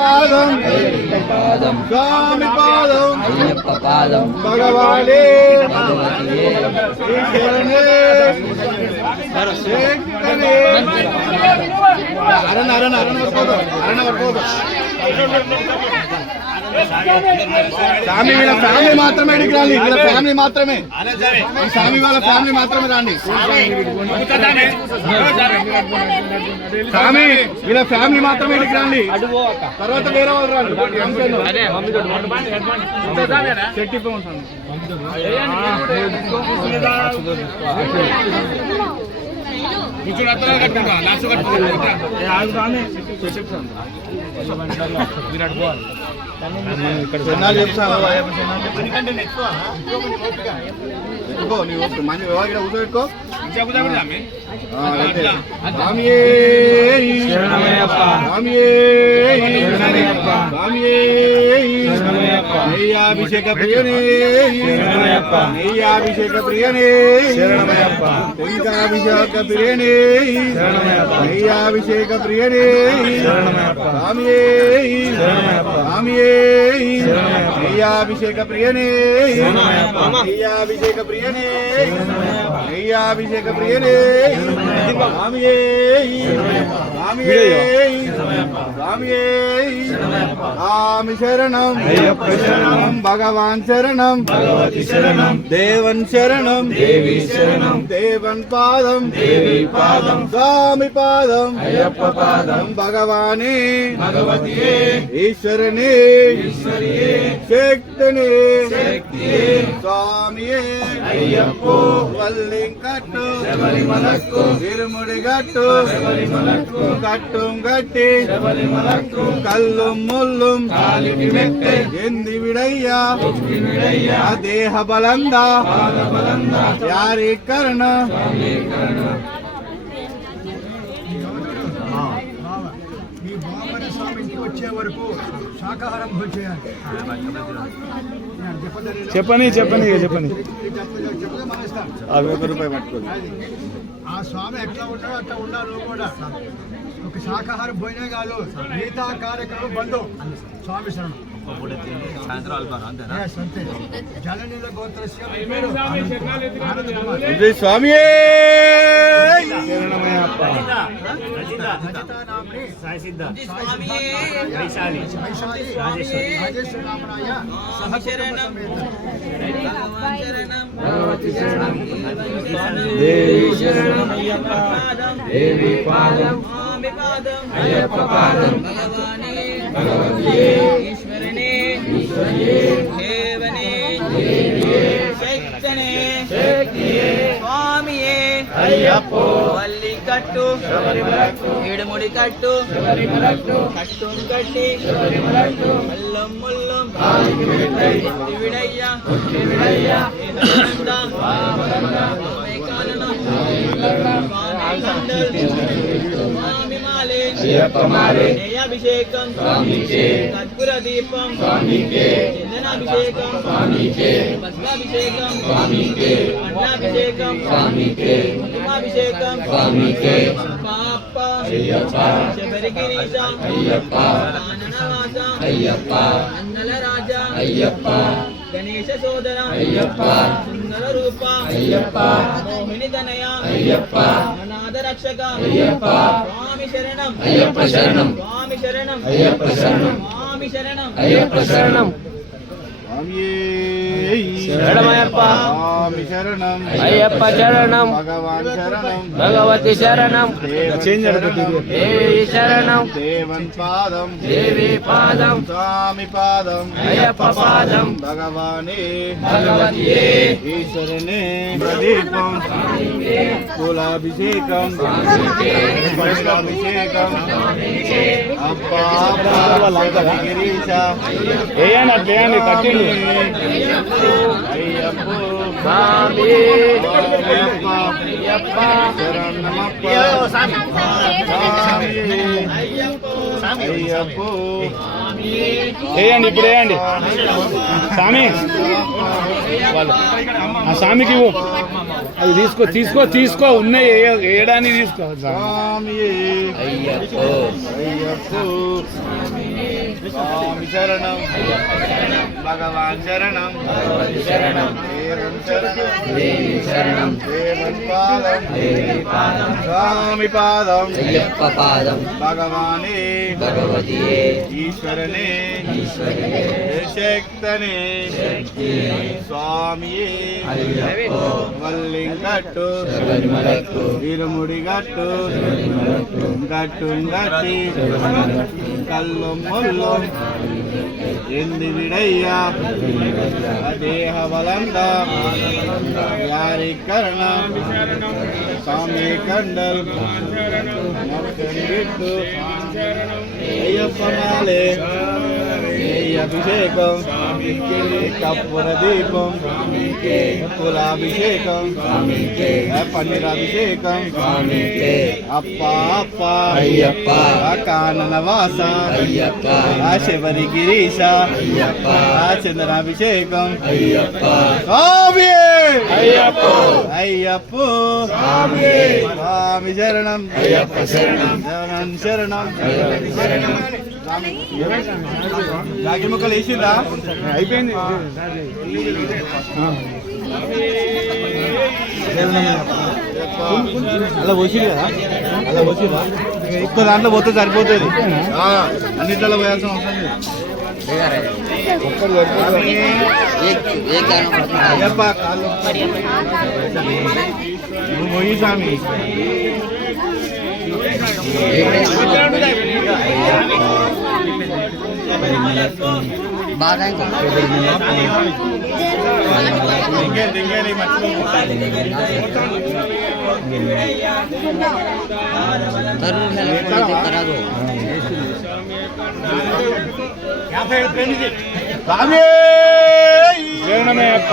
పాదం స్వామి పాదం భగవానే ఈశ్వరనే అరణ వర్కోదు స్వామి వీళ్ళ ఫ్యామిలీ మాత్రమే ఇక్కడికి రాండి. వీళ్ళ ఫ్యామిలీ మాత్రమే, స్వామి వాళ్ళ ఫ్యామిలీ మాత్రమే రాండి. స్వామి వీళ్ళ ఫ్యామిలీ మాత్రమే ఇక్కడికి రాండి, తర్వాత వేరే వాళ్ళు రాండి. విరాట్ బాల్ చెప్తాను మంచి కూర్చోబెట్టుకో. నెయ్యాభిషేక ప్రియనే నెయ్యాభిషేక ప్రియనే టెంకాభిషేక ప్రియనే నెయ్యాభిషేక ప్రియనే స్వామియే స్వామియే నెయ్యాభిషేక ప్రియనే నెయ్యాభిషేక ప్రియనే నెయ్యాభిషేక ప్రియనే స్వామియే స్వామియే స్వామియే స్వామి శరణం శరణం భగవాన్ శరణం భగవతి శరణం దేవన్ శరణం దేవి శరణం దేవన్ పాదం దేవి పాదం స్వామి పాదం అయ్యప్ప పాదం భగవానే భగవతియే ఈశ్వరనే ఈశ్వరియే శక్తినే శక్తియే స్వామియే అయ్యప్పో వల్లింకట్టు శబరిమలక్కు ఇరుముడి గట్టు శబరిమలక్కు కట్టుం గట్టి శబరిమలక్కు కల్లుం ముల్లుం కాలికి మెట్టే ఎంది విడయ్యా దేహ బలందా యారీకరణ మీ బాబరి స్వామి ఇంటికి వచ్చే వరకు శాకాహారం భోజనం చేయాలి. చెప్పని చెప్పని చెప్పని రూపాయి పట్టుకోండి. ఆ స్వామి ఎట్లా ఉన్నాడో అట్లా ఉన్నారు కూడా. ఒక శాకాహారం భోజనం కాదు, మిగతా కార్యక్రమం బంధు. స్వామి శరణం జలనీల గోత్రస్య స్వామి దేవి పాదం అయ్యప్ప పాదం భగవతియే ఈశ్వరనే దేవనే శక్తనే స్వామియే అయ్యప్పో వల్లికట్టు ఇడుముడి కట్టు కట్టుం కట్టి మల్లం ముల్లం విడయ్యా అభిషేకం కర్పూర దీపం చందనాభిషేకం భస్మాభిషేకం అన్నాభిషేకం కుంకుమాభిషేకం పాప శబరిగిరీశ కాననవాస అన్నల రాజా గణేశ సోదర సుందర రూప మోహిని తనయ అనాథ రక్షక స్వామి శరణం అయ్యప్ప శరణం స్వామి శరణం అయ్యప్ప శరణం స్వామి శరణం అయ్యప్ప శరణం శరణమయ్యప్ప స్వామి శరణం అయ్యప్ప శరణం భగవాన్ శరణం భగవతి శరణం దేవి శరణం దేవన్ పాదం దేవి పాదం స్వామి పాదం అయ్యప్ప పాదం భగవానే భగవతియే ఈశ్వరనే ప్రదీపం కులాభిషేకం పుష్పాభిషేకం అబ్బా గిరీశ కట్టిండు అయ్యప్పో స్వామి అయ్యప్ప శరణమప్ప అయ్యప్పో వేయండి ఇప్పుడు వేయండి స్వామి వాళ్ళు ఆ స్వామికి ఇవ్వు అది తీసుకో తీసుకో తీసుకో ఉన్నాయి వేయడానికి తీసుకో స్వామి అయ్యప్పో స్వామి శరణం భగవాన్ శరణం దేవం శరణం దేవన్ పాదం స్వామి పాదం అయ్యప్ప పాదం భగవానే భగవతియే ఈశ్వరనే శక్తనే స్వామియే వల్లింగట్టు ఇరుముడిగట్టు గట్టు గట్టి కల్లు ముల్లు ఎంది విడయ్యా దేహ బలంద యారీకరణ స్వామి కండల్ బిట్టు అయ్యప్ప మాలే అభిషేకం కర్పూర దీపం కులాభిషేకం పన్నీరాభిషేకం అప్ప అప్ప అయ్యప్ప కానన వాస అయ్యప్ప శబరి గిరీశ అయ్యప్ప చంద్రాభిషేకం అయ్యప్ప స్వామి అయ్యప్ప అయ్యప్ప స్వామి శరణం అయ్యప్ప శరణం శరణం శరణం రాగి ముక్కలు వేసిందా అయిపోయింది అలా పోసింది కదా అలా పోసిందా ఎక్కువ దాంట్లో పోతే సరిపోతుంది అన్నిట్లలో పోయాల్సిన అవసరం లేదు ఒక్కరు సరిపోతుంది. అయ్యప్ప కాళ్ళు నువ్వు పోయి స్వామి బాగా ఇంకేది స్వామి శరణమే అప్ప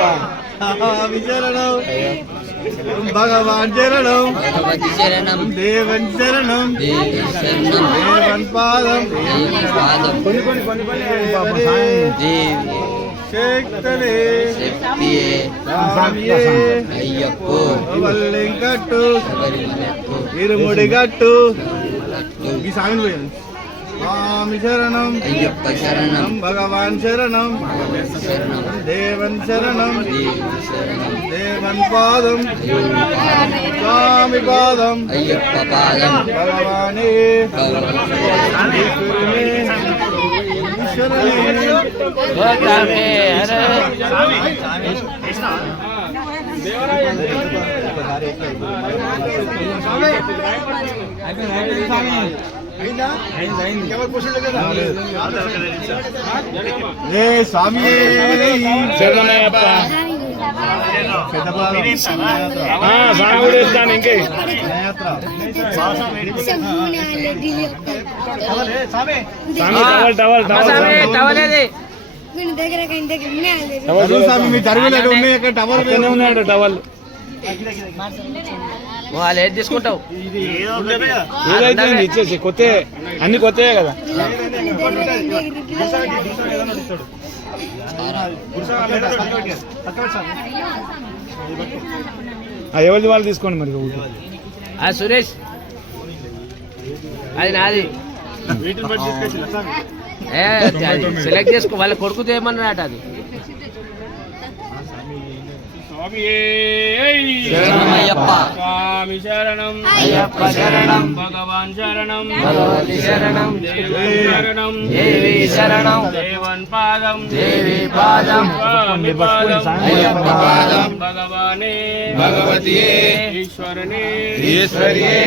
స్వామి శరణం భగవాన్ శరణం భగవతి శరణం దేవన్ శరణం దేవి శరణం దేవన్ పాదం దేవి పాదం దేవి శక్తనే శక్తియే స్వామియే అయ్యప్ప వల్లింకట్టు శబరిమలకు ఇరుముడిగట్టు ఈ స్వామిని పోయాను స్వామి శరణం అయ్యప్ప శరణం భగవాన్ శరణం శరణం దేవన్ శరణం దేవి శరణం దేవన్ పాదం స్వామి పాదం అయ్యప్ప పాదం భగవానే భగవతి ఈశ్వరనే ఏ స్వామి శరణమే అప్ప స్వామి కూడా ఇస్తాను ఇంకే స్వామి టవల్ స్వామి మీ తరుగులు ఉన్నాయి అక్కడ టవల్ పక్కనే ఉన్నాడు టవల్ వాళ్ళు ఏది తీసుకుంటావు ఏదైతే ఇచ్చేసి కొత్త అన్ని కొత్తయే కదా ఎవరిది వాళ్ళు తీసుకోండి మరి సురేష్ అది నాది సెలెక్ట్ చేసుకో వాళ్ళ కొడుకు తేమన్నాడట అది శరణమయ్యప్ప స్వామి శరణం అయ్యప్ప శరణం భగవాన్ శరణం భగవతి శరణం దేవి శరణం దేవి శరణం దేవన్ పాదం దేవి పాదం స్వామి పాదం అయ్యప్ప పాదం భగవానే భగవతియే ఈశ్వరనే ఈశ్వరియే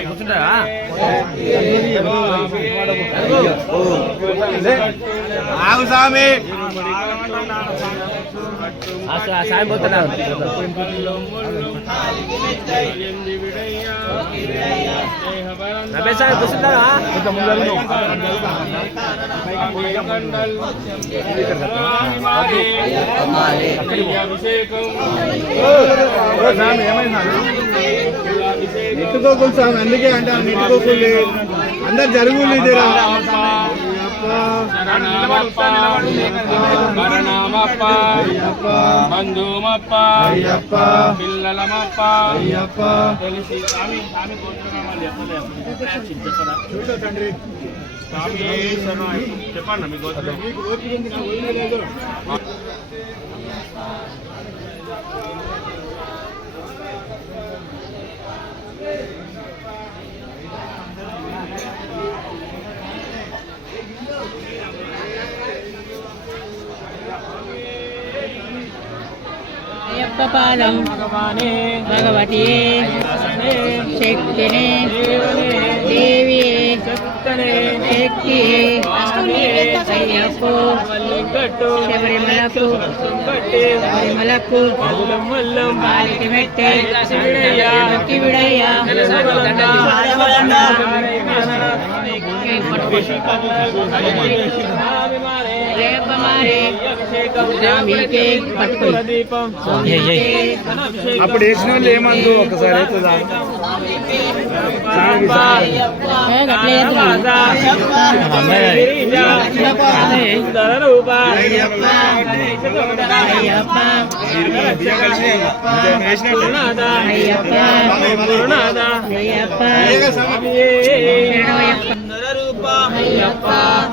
కూర్చుంటారా ఆగు స్వామి సాయం పోతున్నారు రమేష్ సార్ కూర్చుంటారా నెట్టుకోకూడదు స్వామి అందుకే అంటే నెట్టుకోకూడదు అందరు జరుగులు ఇదేరా బంధుమప్ప అయ్యప్ప పిల్లలమప్ప అయ్యప్ప తెలిసి స్వామి స్వామి చెప్పండి మీకు ఓపిక ఉంది, నాకు వదిలేదు. పాదం భగవతి శక్తిని దేవి శక్తి అయ్యప్ప శబరిమలకు బాలికి మెట్టే భక్తి విడయ్యా అప్పుడు వేసిన వాళ్ళు ఏమందు ఒకసారి అవుతుందా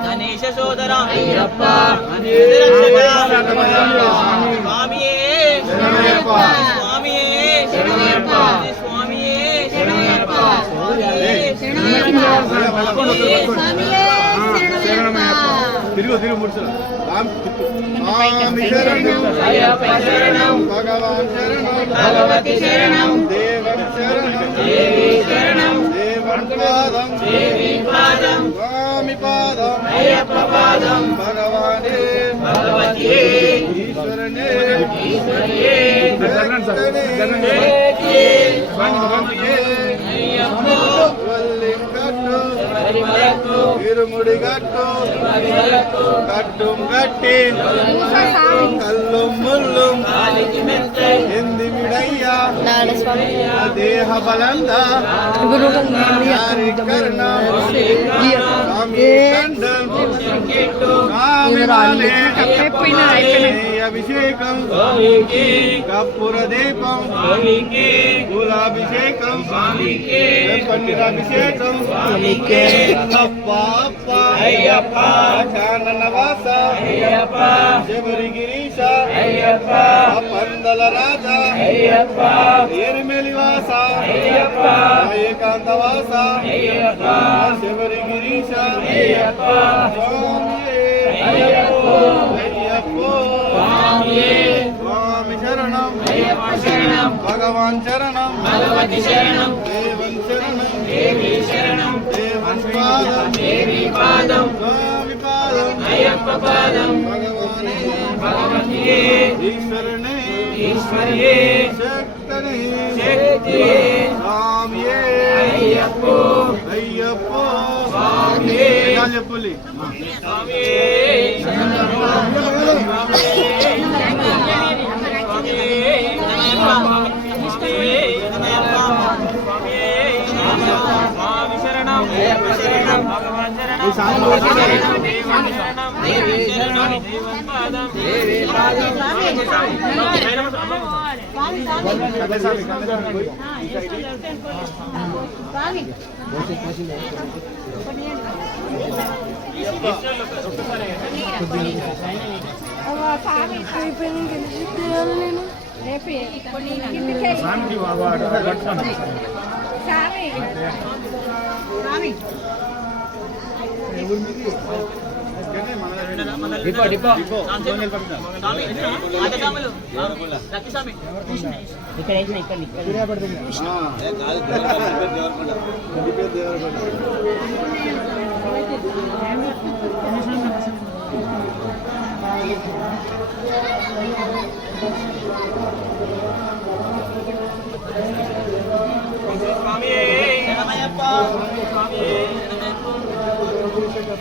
గణేశ సోదర అయ్యప్ప స్వామియే స్వామియే స్వామియే తిరుగు మూడు స్వామి శరణం భగవాన్ శరణం భగవతి శరణం దేవం శరణం దేవి శరణం దేవం పాదం దేవి పాదం స్వామి పాదం అయ్యప్ప పాదం భగవానే భగవతియే ఈశ్వరనే ఈశ్వరియే స్వామియే இருமுடி கட்டும் கட்டும் கட்டி கல்லும் முள்ளும் எந்தி விடையா தேக பலந்த கருணம் అభిషేకం కర్పూర దీపం కులాభిషేకం పన్నీరాభిషేకం అప్ప అయ్యప్ప కాననవాస అయ్యప్ప శబరి గిరీశ అయ్యప్ప పందల రాజా అయ్యప్ప ఎరిమెలివాస అయ్యప్ప ఏకాంతవాస అయ్యప్ప శబరి గిరీశ అయ్యప్ప స్వామి శరణం భగవాన్ శరణం భగవతి శరణం దేవన్ శరణం దేవి శరణం దేవన్ పాదం దేవి పాదం స్వామి పాదం అయ్యప్ప పాదం భగవానే భగవతియే ఈశ్వరనే ఈశ్వరియే శక్తనే శక్తియే స్వామియే అయ్యప్ప అయ్యప్ప స్వామియే చెప్పలి స్వామియే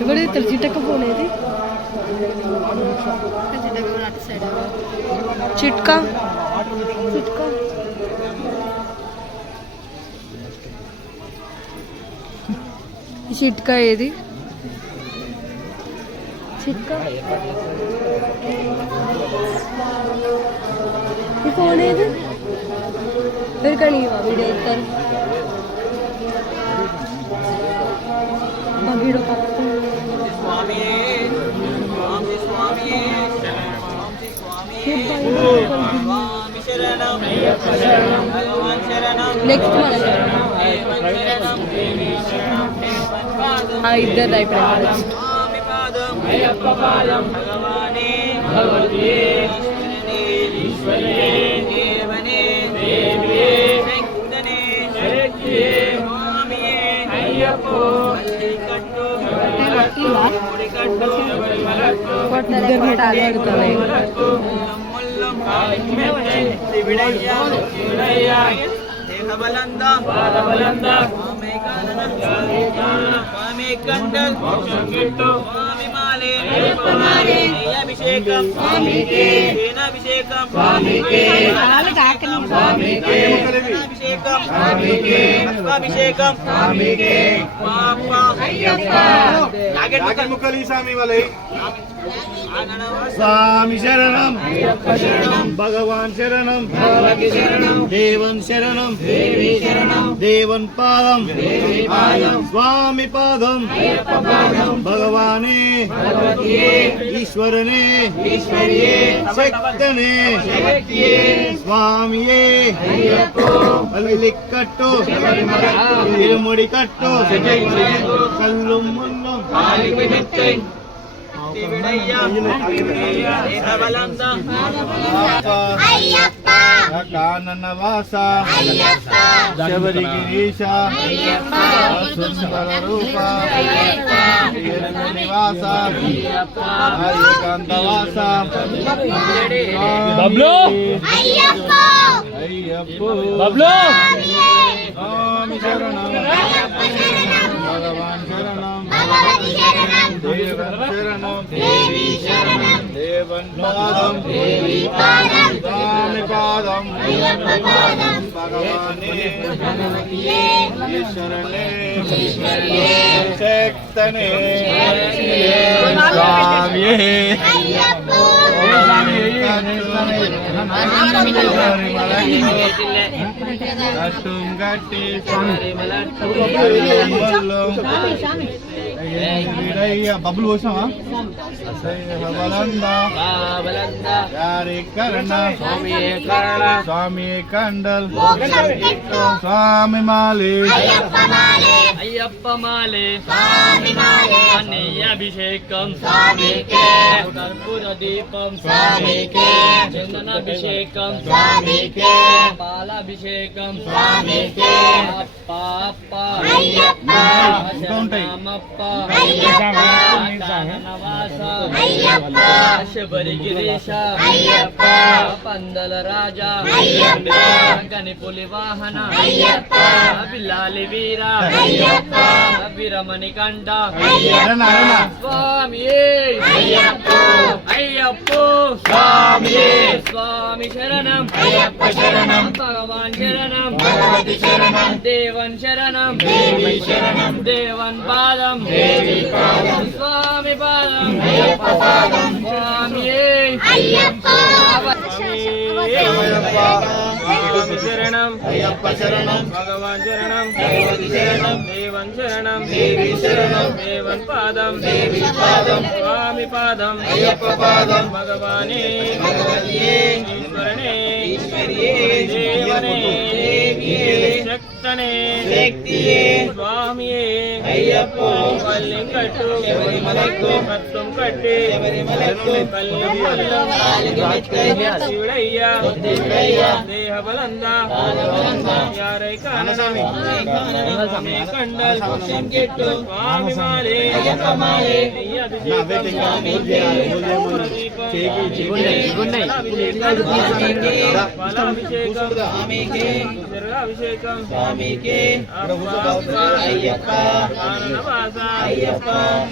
ഇവിടെ ചിട്ടൊക്കെ പോണേത് చిట్కా చిట్కా చిట్కా ఏది చిట్కా ఈ ఫోన్ ఏది ఎవరికని వీడియో ఇస్తారు వీడియో స్వామి శరణం భగవాన్ శరణం నెక్స్ట్ మన దేవన్ శరణం దేవి శరణం ఇద్దరు అయిపోయారు స్వామి పాదం అయ్యప్ప పాదం భగవానే భగవతియే ఈశ్వరనే దేవనే దేవియే శక్తనే శక్తియే స్వామియే అయ్యప్పో కట్టు కట్టు ఇద్దరు మాట అడుగుతున్నాయి దేహబలంద స్వామి కాననం స్వామి కండల్ స్వామి మాలే అభిషేకం అభిషేకం అభిషేకం ముక్కలి స్వామి వాళ్ళ స్వామి శరణం భగవాన్ శరణం దేవన్ శరణం దేవన్ పాదం స్వామి పాదం భగవానే ఈశ్వరనే శక్తనే స్వామియే అల్లికట్టు ఇరుముడి కట్టు కల్లు ముల్లు కాననవాస శబరి గిరీశ సుందర రూప నివాస ఏకాంతవాస బబ్లు అయ్యప్పో బబ్లు స్వామి శరణం భగవాన్ శరణం దేవన్ శరణం దేవన్ పాదం స్వామి పాదం భగవానే ఈశ్వరనే శక్తనే స్వామియే కట్టుం గట్టి బబ్బులు పోసావా స్వామి కండల్ స్వామి మాలి అయ్యప్ప మాలే అన్నయ్య అభిషేకం కర్పూర దీపం చందనాభిషేకం పాలాభిషేకం అప్ప అప్ప ఇంకా ఉంటాయి. శబరి గిరీశ పందల రాజా గనిపులి వాహన బిల్లాలి వీర వీరమణి కంఠ స్వామి అయ్యప్పో స్వామి శరణం భగవాన్ శరణం దేవన్ శరణం దేవన్ పాదం స్వామి పాదం స్వామి శరణం అయ్యప్ప శరణం భగవాన్ శరణం దేవన్ శరణం దేవన్ పాదం స్వామి పాదం అయ్యప్ప పాదం భగవానే ఈశ్వరనే దేవనే శక్తనే స్వామియే అయ్యప్ప పల్లి కట్టు కత్తం కట్టి శివుడయ్యా దేహ బలంద యారై కానస్వామి కండల్ స్వామి మాలే అభిషేకం స్వామికే అయ్యప్ప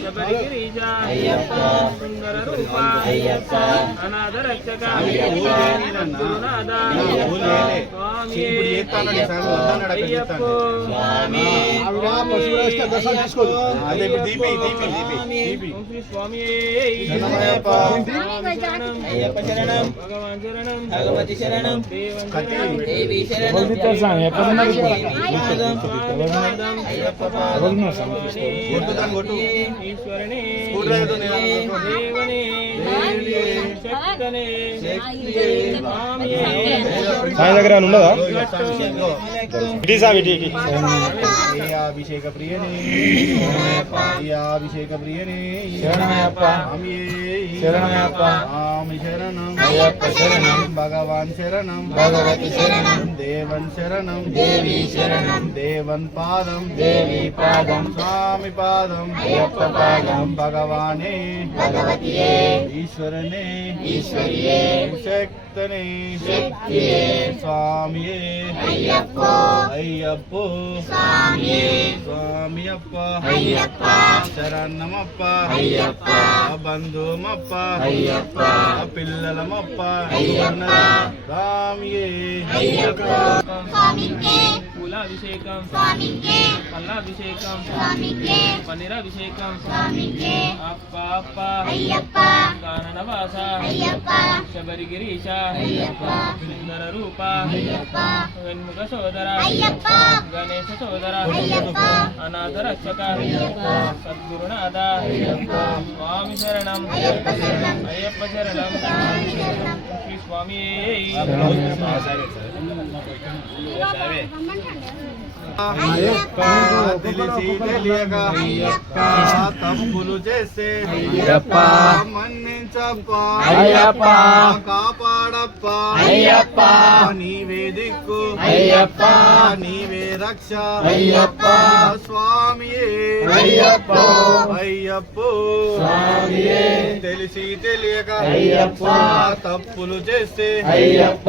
శబరి గిరీశ సుందర రూప అనాథ రక్షక గురునాథ స్వామి ఇప్పుడు చేస్తాను అయ్యప్పో స్వామి ఆవిడ పశువులు వేస్తే దర్శనం తీసుకోదు. అదే ఇప్పుడు దీపి దీపి దీపి దీపి స్వామి శరణమయ్యప్ప. అయ్యప్ప శరణం భగవాన్ శరణం భగవతి శరణం దేవి శరణం అయ్యప్ప కొట్టుతాను కొట్టు ఈశ్వరనే స్కూల్ డ్రైవర్తో నేను దేవనే శక్తనే సాయి దగ్గర ఏమైనా ఉన్నదా ఇటీ స్వామి ఇటీకి అభిషేక ప్రియని అభిషేక ప్రియని శరణమయ్యప్ప శరణమయ్యప్ప స్వామి శరణం అయ్యప్ప శరణం భగవాన్ శరణం భగవతి శరణం దేవన్ శరణం దేవి శరణం దేవన్ పాదం దేవి పాదం స్వామి పాదం అయ్యప్ప పాదం భగవానే భగవతియే ఈశ్వరనే ఈశ్వరియే శక్తనే శక్తియే స్వామియే అయ్యప్పో అయ్యప్పో స్వామియే స్వామియప్ప అయ్యప్ప శరణమప్ప అయ్యప్ప బంధుమప్ప అయ్యప్ప పిల్లలమప్ప అయ్యప్ప స్వామియే అయ్యప్ప పూలాభిషేకం పల్లాభిషేకం పన్నీరాభిషేకం అప్ప అప్ప కాననవాస శబరిగిరీశ సుందర రూప వెన్ముఖ సోదర గణేశ సోదర అనాథ రక్షక సద్గురునాథ స్వామి శరణం అయ్యప్ప శరణం శ్రీ స్వామి తెలిసి తెలియక తప్పులు చేస్తే మన్నించప్ప అయ్యప్ప కాపాడప్ప అయ్యప్ప నీవే దిక్కు అయ్యప్ప నీవే రక్ష అయ్యప్ప స్వామియే అయ్యప్ప అయ్యప్ప స్వామియే తెలిసి తెలియక అయ్యప్ప తప్పులు చేస్తే అయ్యప్ప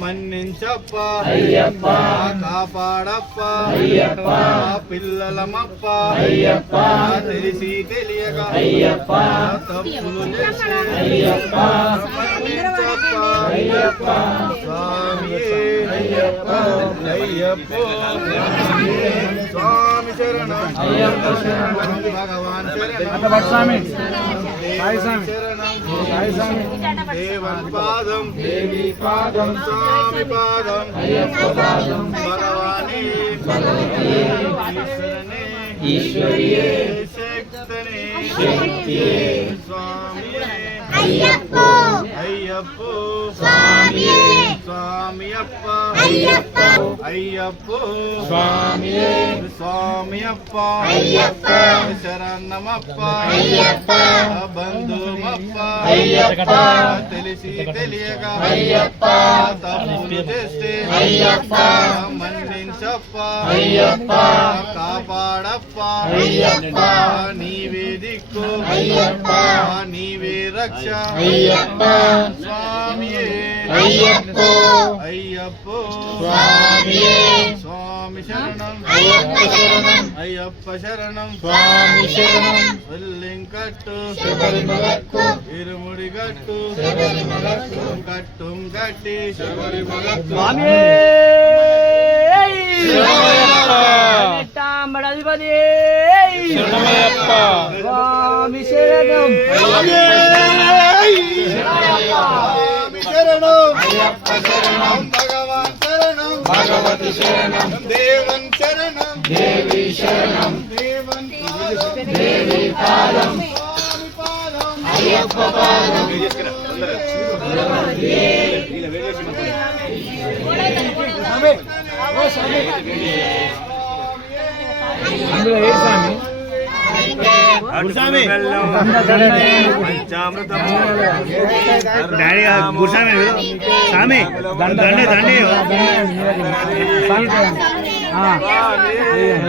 మన్నించప్ప అయ్యప్ప కాపాడప్ప అయ్యప్ప పిల్లలమప్ప అయ్యప్ప తెలిసి తెలియక అయ్యప్ప తప్పులు చేస్తే అయ్యప్ప మన్నించప్ప అయ్యప్ప స్వామియే అయ్యప్ప అయ్యప్ప స్వామి శరణం అయ్యప్ప శరణం భగవాన్ అట్టబట్ స్వామి శరణం శరణం దేవన్ పాదం దేవి పాదం స్వామి పాదం అయ్యప్ప పాదం భగవానే ఈశ్వరనే ఈశ్వరియే శక్తనే శక్తియే స్వామియే అయ్యప్పో అయ్యప్పో స్వామియే స్వామియప్ప అయ్యప్ప అయ్యప్పో స్వామియే స్వామియప్ప అయ్యప్ప శరణమప్ప అయ్యప్ప బంధుమప్ప అయ్యప్ప తెలిసి తెలియక అయ్యప్ప తప్పులు చేస్తే అయ్యప్ప మన్నించప్ప అయ్యప్ప కాపాడప్ప అయ్యప్ప నీవే దిక్కు అయ్యప్ప నీవే రక్ష అయ్యప్ప స్వామియే అయ్యప్పో అయ్యప్పో స్వామియే స్వామి శరణం అయ్యప్ప శరణం అయ్యప్ప శరణం స్వామి శరణం వెల్లింకట్టు శబరిమలకు ఇరుముడి గట్టు శబరిమలకు కట్టుం గట్టి శబరిమలకు తాంబడాధిపతి శరణమయ్యప్ప స్వామి శరణం స్వామి శరణం అయ్యప్ప శరణం భగవాన్ శరణం భగవతి శరణం దేవన్ శరణం దేవి శరణం దేవన్ పాదం దేవి పాదం స్వామి పాదం అయ్యప్ప పాదం అందులో ఏ స్వామి గురుస్వామి డాడీ గురుస్వామి స్వామి దండే దండే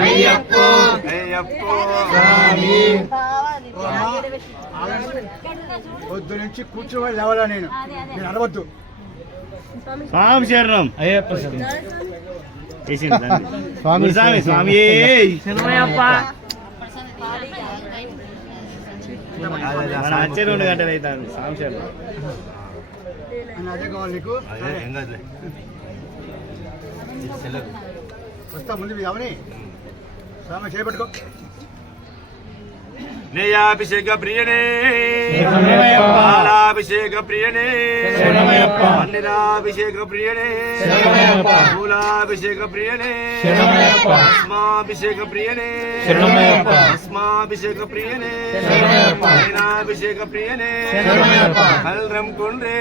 అయ్యప్పో అయ్యప్పో స్వామి పొద్దు నుంచి కూర్చోవాలి లేవాలా నేను అడవద్దు. స్వామి శరణం అయ్యప్ప శరణం స్వామి స్వామి శరణమయ్యప్ప వచ్చే 2 గంటలు అవుతాను స్వామి శరణం అని అదే కావాలి నీకు. వస్తా ముందు అవని స్వామి చేపట్టుకో. నేయాభిషేక ప్రియనే పాలాభిషేక ప్రియనే పన్నీరాభిషేక ప్రియనే పూలాభిషేక ప్రియనే భస్మాభిషేక ప్రియనే భస్మాభిషేక ప్రియనే అభిషేక ప్రియనే కల్రం కుండ్రే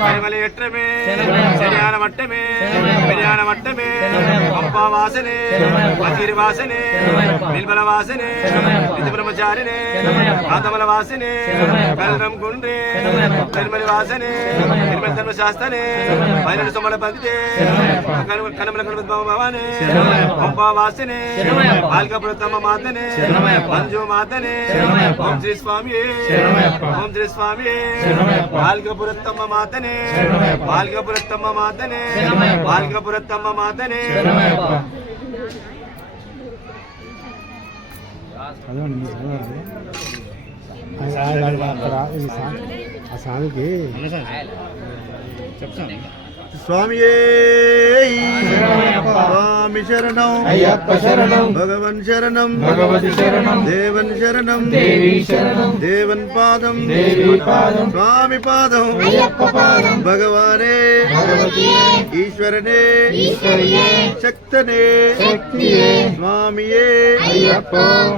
పరిమళ ఎట్రమే శరియాన మట్టమే బిర్యాన మట్టమే పంపా వాసనే పకీర్ వాసనే నిల్బల వాసనే నిత్య బ్రహ్మచారినే ఆతమల వాసనే కల్రం కుండ్రే పరిమళ వాసనే నిర్మల ధర్మశాస్త్రనే పైన సోమల పంతే కనమల గణపతి భవానే పంపా వాసనే ఆల్కపురతమ్మ మాతనే మంజు మాతనే ఓం శ్రీ స్వామి ఓం శ్రీ స్వామి ఆల్కపురతమ్మ మాతనే ఆల్కపురతమ్మ మాతనే ఆల్కపురతమ్మ మాతనే స్వామియే స్వామి శరణం అయ్యప్ప శరణం భగవన్ శరణం భగవతి శరణం దేవన్ శరణం దేవి శరణం దేవన్ పాదం దేవి పాదం స్వామి పాదం అయ్యప్ప పాదం భగవానే భగవతియే ఈశ్వరనే ఈశ్వరియే శక్తనే శక్తియే స్వామియే అయ్యప్ప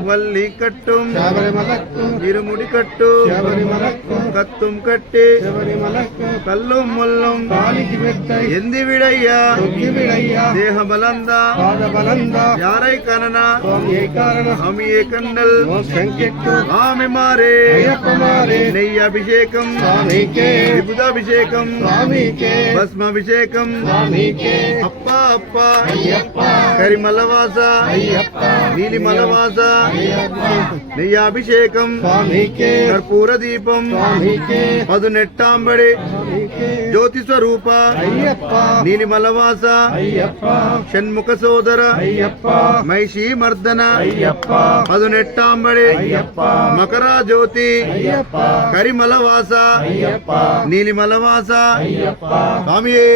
వల్లి కట్டும் శబరిమలక్కు ఇరుముడి కట్టు శబరిమలక్కు కత్తుం కట్టి శబరిమలక్కు కల్லும் ముల్லும் కాలికి పెట్ట ఎంది విడయ్యా దేహ బలంద బలంద యారై కనన హమియే కన్నల్ ఆమె మారే నెయ్యి అభిషేకం విభుదాభిషేకం భస్మాభిషేకం అప్ప అప్ప కరిమలవాస నీలిమలవాస నెయ్యాభిషేకం కర్పూర దీపం పదునెట్టాంబడి జ్యోతి స్వరూప నీలిమలవాస షణ్ముఖ సోదర మైషీ మర్దన పదునెట్టాంబడి మకరా జ్యోతి కరిమలవాస నీలిమలవాస స్వామియే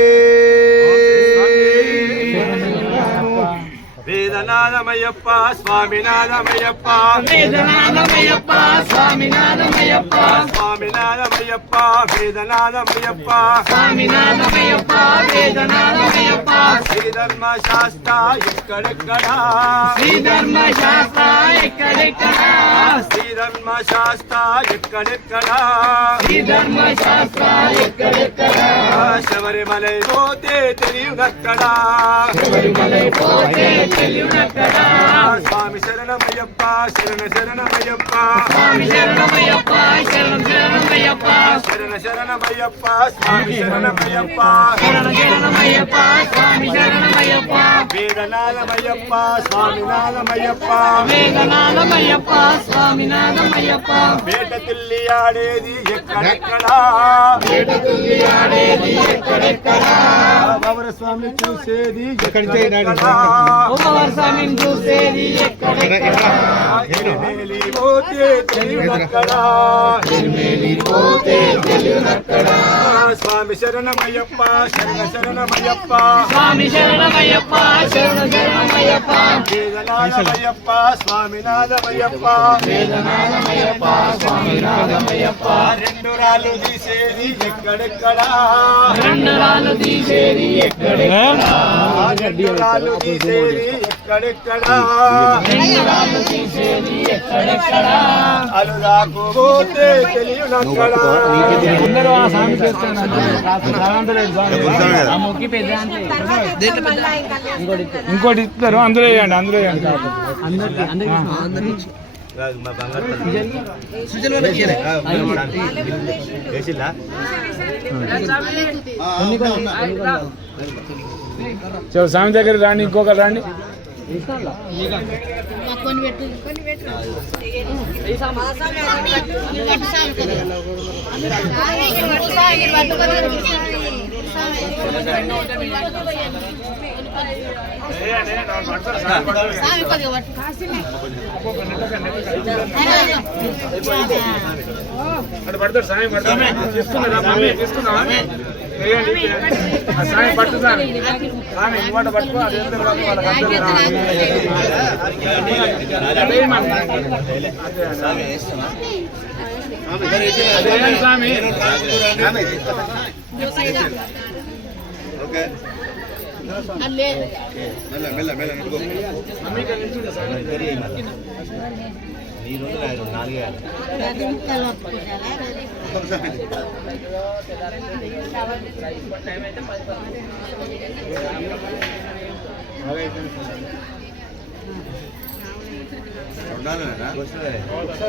వేదనాథమయ్యప్ప స్వామినాథమయ్యప్ప వేదనాథమయ్యప్ప స్వామినాథమయ్యప్ప స్వామినాథమయ్యప్ప వేదనాథమయ్యప్ప స్వామినాథమయ్యప్ప వేదనాథమయ్యప్ప శ్రీధర్మ శాస్త్ర ఎక్కడెక్కడా శ్రీధర్మ శాస్త్ర ఎక్కడెక్కడా శ్రీధర్మ శాస్త్ర ఎక్కడెక్కడా శ్రీధర్మ శాస్త్ర ఎక్కడెక్కడా శబరిమలై పోతే తెలియనక్కడా శబరిమలై పోతే తెలియనక్కడా స్వామి శరణమయ్యప్ప శరణ శరణమయ్యప్ప స్వామి శరణమయ్యప్ప శరణం శరణమయ్యప్ప శరణ శరణమయ్యప్ప స్వామి శరణమయ్యప్ప శరణ శరణమయ్యప్ప స్వామి శరణమయ్యప్ప వేదనాథమయ్యప్ప స్వామినాథమయ్యప్ప వేదనాథమయ్యప్ప స్వామినాథమయ్యప్ప వేట తుల్లి ఆడేది ఎక్కడెక్కడా వేట తుల్లి ఆడేది ఎక్కడెక్కడా స్వామిని చూసేది ఉమ్మవారి స్వామిని చూసేది ఎక్కడెక్కడా ఎనిమేలి పోతే తెలియనక్కడా ఎనిమేలి పోతే తెలియనక్కడా స్వామి శరణమయ్యప్ప శరణ శరణమయ్యప్ప స్వామి శరణమయ్యప్ప శరణ శరణమయ్యప్ప వేదనాథమయ్యప్ప స్వామినాథమయ్యప్ప వేదనాథమయ్యప్ప స్వామినాథమయ్యప్ప రెండు రాళ్ళు తీసేది ఎక్కడెక్కడా రెండు రాళ్ళు తీసేది ఎక్కడెక్కడా రెండు రాళ్ళు తీసేది ఎక్కడెక్కడా రెండు రాళ్ళు తీసేది ఎక్కడెక్కడా అలుదాకు పోతే తెలియనక్కడా అందరూ ఆ స్వామి చేస్తాను ఇంకోటి ఇస్తారు అందులో వేయండి అందులో వేయండి స్వామి దగ్గర రాండి ఇంకొకరు రాండి పడతాడు సాయం పడతామే తీసుకున్నా తీసుకున్నా స్వామి పట్టు స్వామి స్వామి ఇంకోట పట్టుకో అది స్వామి ఓకే మెల్ల మెల్ల మెల్ల నిలుకో నీరు నాలుగే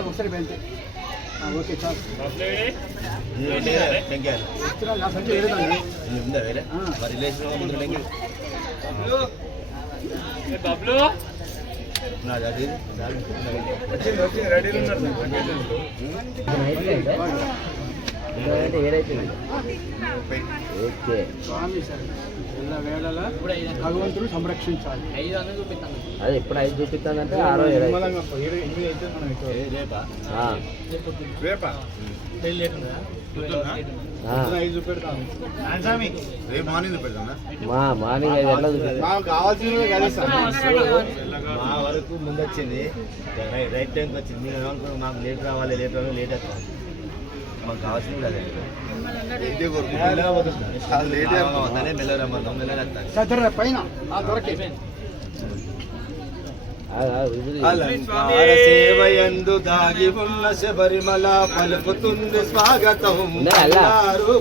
ఒకసారి వెళ్తే ఓకే సార్ బబ్లు స్వామి సార్ ಎಲ್ಲ వేళలా భగవంతుడు సంరక్షించాలి. అది ఎప్పుడు 5 చూపిస్తానంటే 6 రేపు మార్నింగ్ పెడతాను మార్నింగ్ 5 కావాల్సింది మా వరకు ముందు వచ్చింది రైట్ టైంకి వచ్చింది మేము ఏమనుకున్నాం మాకు లేట్ రావాలి లేట్ వస్తాం మాకు కావాల్సింది అదే పైన దొరకే సేవయందు దాగి ఉన్న శబరిమల పలుకుతుంది స్వాగతం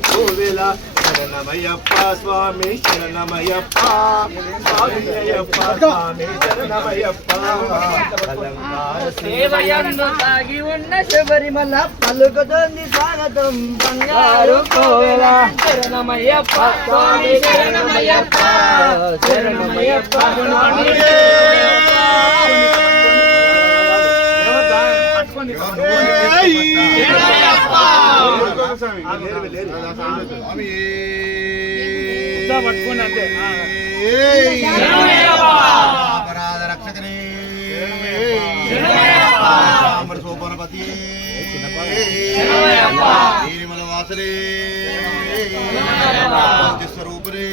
కోవెల శరణమయ్యప్ప స్వామి శరణమయ్యప్ప స్వామి అయ్యప్ప స్వామి శరణమయ్యప్ప సేవయందు సాగి ఉన్న శబరిమల పలుకుతుంది స్వాగతం బంగారు కోవెల శరణమయ్యప్ప స్వామి శరణమయ్యప్ప శరణమయ్యప్ప పట్టుకోండి అంతే అపరాధ రక్షకనే సోపనపతి నీలిమల వాసనే స్వరూపనే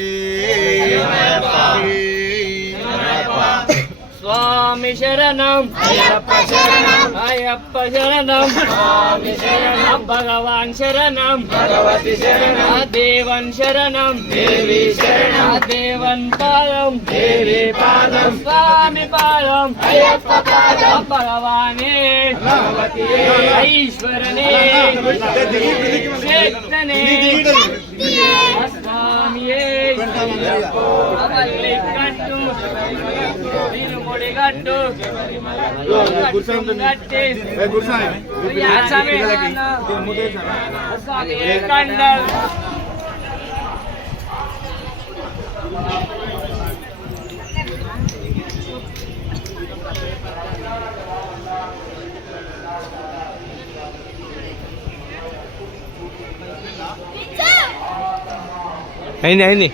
స్వామి శరణం అయ్యప్ప శరణం అయ్యప్ప శరణం స్వామి శరణం భగవాన్ శరణం భగవతి శరణం దేవన్ శరణం దేవి శరణం దేవన్ పాదం దేవి పాదం స్వామి పాదం అయ్యప్ప పాదం భగవానే భగవతి ఈశ్వరనే శక్తనే స్వామియే అవల్లి కట్టు గట్టు గట్టి కండల్ అయింది